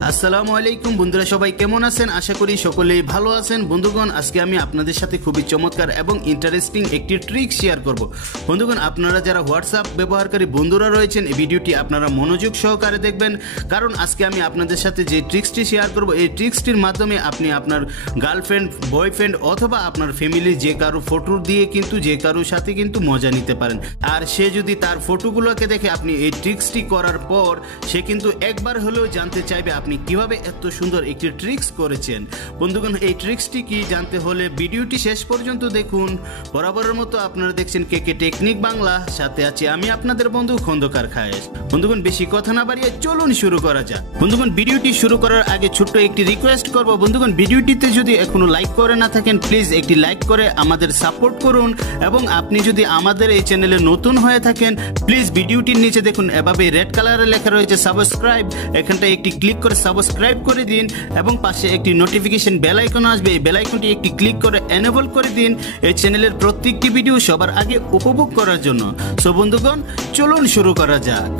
আসসালামু আলাইকুম বন্ধুরা, সবাই কেমন আছেন? আশা করি সকলেই ভালো আছেন। বন্ধুগণ, আজকে আমি আপনাদের সাথে খুবই চমৎকার এবং ইন্টারেস্টিং একটি ট্রিক শেয়ার করব। বন্ধুগণ, আপনারা যারা হোয়াটসঅ্যাপ ব্যবহারকারী বন্ধুরা রয়েছেন, এই ভিডিওটি আপনারা মনোযোগ সহকারে দেখবেন, কারণ আজকে আমি আপনাদের সাথে যে ট্রিক্সটি শেয়ার করব, এই ট্রিক্সটির মাধ্যমে আপনি আপনার গার্লফ্রেন্ড, বয়ফ্রেন্ড অথবা আপনার ফ্যামিলির যে কারো ফটো দিয়ে কিন্তু যে কারোর সাথে কিন্তু মজা নিতে পারেন। আর সে যদি তার ফটোগুলোকে দেখে আপনি এই ট্রিক্সটি করার পর সে কিন্তু একবার হলেও জানতে চাইবে আপনি কিভাবে এত সুন্দর একটি ট্রিক্স করেছেন। বন্ধুগণ, এই ট্রিক্সটি কি জানতে হলে ভিডিওটি শেষ পর্যন্ত দেখুন। বরাবরের মতো আপনারা দেখছেন কে টেকনিক বাংলা, সাথে আছি আমি আপনাদের বন্ধু খন্দকার খায়েশ। বন্ধুগণ, বেশি কথা না বাড়িয়ে চলুন শুরু করা যাক। বন্ধুগণ, ভিডিওটি শুরু করার আগে ছোট্ট একটি রিকোয়েস্ট করব। বন্ধুগণ, ভিডিওটিতে যদি এখনো লাইক করে না থাকেন, প্লিজ একটি লাইক করে আমাদের সাপোর্ট করুন, এবং আপনি যদি আমাদের এই চ্যানেলে নতুন হয়ে থাকেন, প্লিজ ভিডিওটির নিচে দেখুন এভাবে রেড কালারে লেখা রয়েছে সাবস্ক্রাইব, এখানটায় একটি ক্লিক করে সাবস্ক্রাইব করে দিন, এবং পাশে একটি নোটিফিকেশন বেল আইকন আসবে, এই বেল আইকনটি একটি ক্লিক করে এনেবল করে দিন এই চ্যানেলের প্রত্যেকটি ভিডিও সবার আগে উপভোগ করার জন্য। সো বন্ধুগণ, চলুন শুরু করা যাক।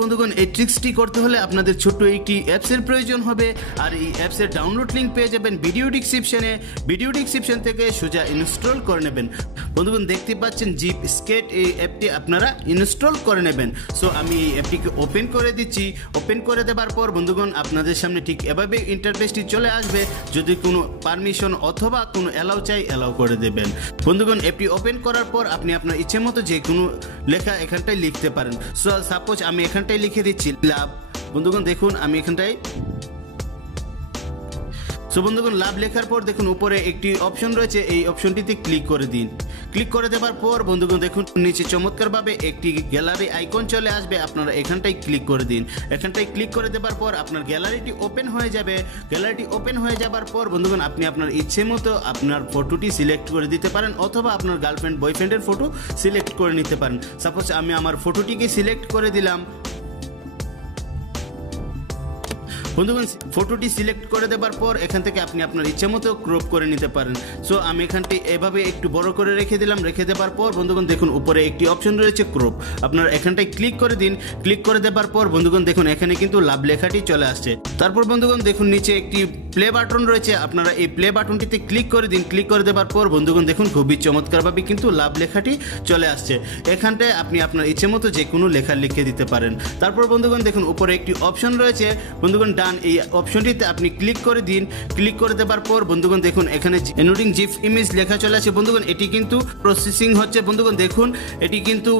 বন্ধুগণ, এই ট্রিক্সটি করতে হলে আপনাদের ছোট্ট একটি অ্যাপসের প্রয়োজন হবে, আর এই অ্যাপসের ডাউনলোড লিঙ্ক পেয়ে যাবেন ভিডিও ডিসক্রিপশন থেকে সোজা ইনস্টল করে নেবেন। বন্ধুগণ, দেখতে পাচ্ছেন জিপ স্কেট, এই অ্যাপটি আপনারা ইনস্টল করে নেবেন। সো আমি এই অ্যাপটিকে ওপেন করে দিচ্ছি। ওপেন করে দেওয়ার পর বন্ধুগণ, আপনাদের সামনে ঠিক এভাবে ইন্টারফেসটি চলে আসবে। যদি কোনো পারমিশন অথবা কোনো অ্যালাউ চাই, অ্যালাউ করে দেবেন। বন্ধুগণ, অ্যাপটি ওপেন করার পর আপনি আপনার ইচ্ছে মতো যে কোনো লেখা এখানটায় লিখতে পারেন। সো সাপোজ আমি এখানটায় লিখে দিচ্ছি লাভ। বন্ধুগণ, দেখুন আমি এখানটায় বন্ধুগণ লাভ লেখার পর দেখুন উপরে একটি অপশন রয়েছে, এই অপশনটিতে ক্লিক করে দিন। ক্লিক করে দেওয়ার পর বন্ধুগণ দেখুন নিচে চমৎকারভাবে একটি গ্যালারি আইকন চলে আসবে, আপনারা এখানটায় ক্লিক করে দিন। এখানটায় ক্লিক করে দেওয়ার পর আপনার গ্যালারিটি ওপেন হয়ে যাবে। গ্যালারিটি ওপেন হয়ে যাবার পর বন্ধুগণ আপনি আপনার ইচ্ছে মতো আপনার ফটোটি সিলেক্ট করে দিতে পারেন, অথবা আপনার গার্লফ্রেন্ড বয়ফ্রেন্ডের ফটো সিলেক্ট করে নিতে পারেন। সাপোজ আমি আমার ফটোটিকে সিলেক্ট করে দিলাম। বন্ধুগণ, ফটোটি সিলেক্ট করে দেওয়ার পর এখান থেকে আপনি আপনার ইচ্ছে মতো ক্রপ করে নিতে পারেন। সো আমি এখানটি এভাবে একটু বড় করে রেখে দিলাম। রেখে দেওয়ার পর বন্ধুগণ দেখুন উপরে একটি অপশন রয়েছে ক্রপ, আপনারা এখানটায় ক্লিক করে দিন। ক্লিক করে দেওয়ার পর বন্ধুগণ দেখুন এখানে কিন্তু লাভ লেখাটি চলে আসছে। তারপর বন্ধুগণ দেখুন নিচে একটি প্লে বাটন রয়েছে, আপনারা এই প্লে বাটনটিতে ক্লিক করে দিন। ক্লিক করে দেওয়ার পর বন্ধুগণ দেখুন খুবই চমৎকারভাবে কিন্তু লাভ লেখাটি চলে আসছে। এখানটায় আপনি আপনার ইচ্ছে মতো যে কোনো লেখা লিখে দিতে পারেন। তারপর বন্ধুগণ দেখুন উপরে একটি অপশন রয়েছে, বন্ধুগণ এই অপশনটিতে আপনি ক্লিক করে দিন। ক্লিক করে দেওয়ার পর বন্ধুগণ দেখুন এখানে এনকোডিং জিপ ইমেজ লেখা চলে আসে। বন্ধুগণ এটি কিন্তু প্রসেসিং হচ্ছে। বন্ধুগণ দেখুন এটি কিন্তু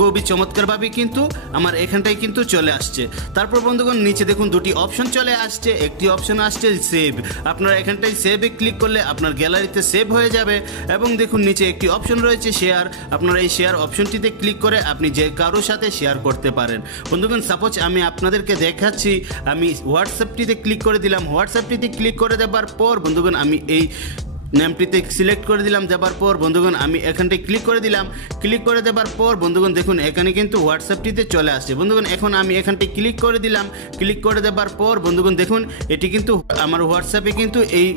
খুবই চমৎকারভাবে কিন্তু আমার এখানটায় কিন্তু চলে আসছে। তারপর বন্ধুগণ নিচে দেখুন দুটি অপশন চলে আসছে। একটি অপশন আসছে সেভ, আপনারা এখানটায় সেভে ক্লিক করলে আপনার গ্যালারিতে সেভ হয়ে যাবে। এবং দেখুন নিচে একটি অপশন রয়েছে শেয়ার, আপনারা এই শেয়ার অপশনটিতে ক্লিক করে আপনি যে কারোর সাথে শেয়ার করতে পারেন। বন্ধুগণ সাপোজ আমি আপনাদেরকে দেখাচ্ছি, আমি হোয়াটসঅ্যাপটিতে ক্লিক করে দিলাম। হোয়াটসঅ্যাপটিতে ক্লিক করে দেওয়ার পর বন্ধুগণ আমি এই নেমটিতে সিলেক্ট করে দিলাম। দেওয়ার পর বন্ধুগণ আমি এখানটায় ক্লিক করে দিলাম। ক্লিক করে দেওয়ার পর বন্ধুগণ দেখুন এখানে কিন্তু হোয়াটসঅ্যাপটিতে চলে আসছে। বন্ধুগণ এখন আমি এখানটায় ক্লিক করে দিলাম। ক্লিক করে দেওয়ার পর বন্ধুগণ দেখুন এটি কিন্তু আমার হোয়াটসঅ্যাপে কিন্তু এই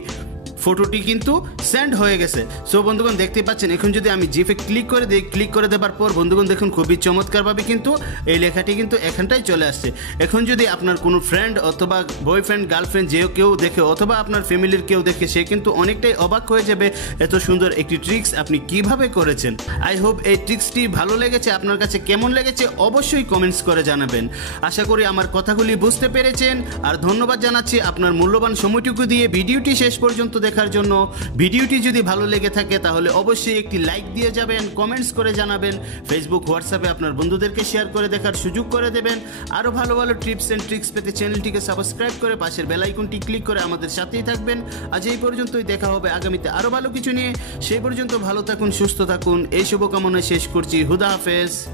ফটোটি কিন্তু সেন্ড হয়ে গেছে। সো বন্ধুগণ দেখতে পাচ্ছেন এখন যদি আমি জিপে ক্লিক করে দিই, ক্লিক করে দেওয়ার পর বন্ধুগণ দেখুন খুবই চমৎকারভাবে কিন্তু এই লেখাটি কিন্তু এখানটায় চলে আসছে। এখন যদি আপনার কোনো ফ্রেন্ড অথবা বয়ফ্রেন্ড, গার্লফ্রেন্ড যে কেউ দেখে, অথবা আপনার ফ্যামিলির কেউ দেখে, সে কিন্তু অনেকটাই অবাক হয়ে যাবে এত সুন্দর একটি ট্রিক্স আপনি কিভাবে করেছেন। আই হোপ এই ট্রিক্সটি ভালো লেগেছে। আপনার কাছে কেমন লেগেছে অবশ্যই কমেন্টস করে জানাবেন। আশা করি আমার কথাগুলি বুঝতে পেরেছেন, আর ধন্যবাদ জানাচ্ছি আপনার মূল্যবান সময়টুকু দিয়ে ভিডিওটি শেষ পর্যন্ত দেখার জন্য। ভিডিওটি যদি ভালো লেগে থাকে তাহলে অবশ্যই একটি লাইক দিয়ে যাবেন, কমেন্টস করে জানাবেন, ফেসবুক, হোয়াটসঅ্যাপে আপনার বন্ধুদেরকে শেয়ার করে দেখার সুযোগ করে দেবেন। আরও ভালো ভালো টিপস অ্যান্ড ট্রিক্স পেতে চ্যানেলটিকে সাবস্ক্রাইব করে পাশের বেল আইকনটি ক্লিক করে আমাদের সাথেই থাকবেন। আজ এই পর্যন্তই, দেখা হবে আগামীতে আরও ভালো কিছু নিয়ে। সেই পর্যন্ত ভালো থাকুন, সুস্থ থাকুন, এই শুভকামনায় শেষ করছি। হুদা হাফেজ।